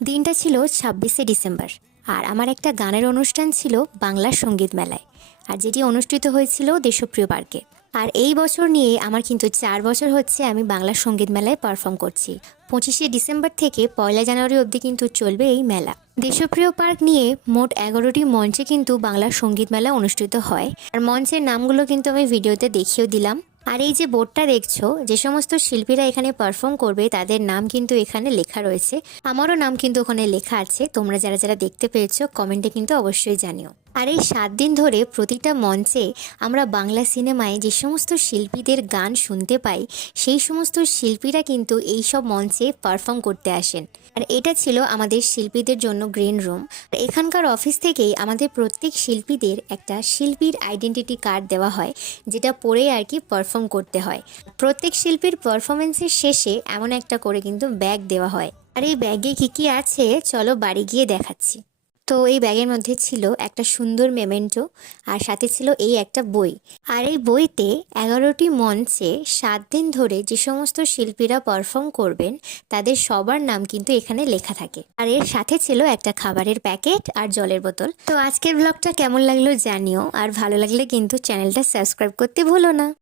দিনটা ছিল ২৬শে ডিসেম্বর। আর আমার একটা গানের অনুষ্ঠান ছিল বাংলা সঙ্গীত মেলায়, আর যেটি অনুষ্ঠিত হয়েছিল দেশপ্রিয় পার্কে। আর এই বছর নিয়ে আমার কিন্তু ৪ বছর হচ্ছে আমি বাংলা সঙ্গীত মেলায় পারফর্ম করছি। ২৫শে ডিসেম্বর থেকে ১লা জানুয়ারি অবধি কিন্তু চলবে এই মেলা। দেশপ্রিয় পার্ক নিয়ে মোট ১১টি মঞ্চে কিন্তু বাংলা সঙ্গীত মেলা অনুষ্ঠিত হয়। আর মঞ্চের নামগুলো কিন্তু আমি ভিডিওতে দেখিয়েও দিলাম। আর এই যে বোর্ডটা দেখছো, যে সমস্ত শিল্পীরা এখানে পারফর্ম করবে তাদের নাম কিন্তু এখানে লেখা রয়েছে। আমারও নাম কিন্তু ওখানে লেখা আছে। তোমরা যারা যারা দেখতে পেয়েছো কমেন্টে কিন্তু অবশ্যই জানিও। আর এই ৭ দিন ধরে প্রতিটা মঞ্চে আমরা বাংলা সিনেমায় যে সমস্ত শিল্পীদের গান শুনতে পাই, সেই সমস্ত শিল্পীরা কিন্তু এই সব মঞ্চে পারফর্ম করতে আসেন। আর এটা ছিল আমাদের শিল্পীদের জন্য গ্রিন রুম। এখানকার অফিস থেকেই আমাদের প্রত্যেক শিল্পীদের একটা শিল্পীর আইডেন্টিটি কার্ড দেওয়া হয়, যেটা পরে আর কি পারফর্ম করতে হয়। প্রত্যেক শিল্পীর পারফরমেন্সের শেষে এমন একটা করে কিন্তু ব্যাগ দেওয়া হয়। আর এই ব্যাগে কি কি আছে চলো বাড়ি গিয়ে দেখাচ্ছি। তো এই ব্যাগের মধ্যে ছিল একটা সুন্দর মেমেন্টো, আর সাথে ছিল এই একটা বই। আর এই বইতে ১১টি মঞ্চে ৭ দিন ধরে যে সমস্ত শিল্পীরা পারফর্ম করবেন তাদের সবার নাম কিন্তু এখানে লেখা থাকে। আর এর সাথে ছিল একটা খাবারের প্যাকেট আর জলের বোতল। তো আজকের ব্লগটা কেমন লাগলো জানিও, আর ভালো লাগলে কিন্তু চ্যানেলটা সাবস্ক্রাইব করতে ভুলো না।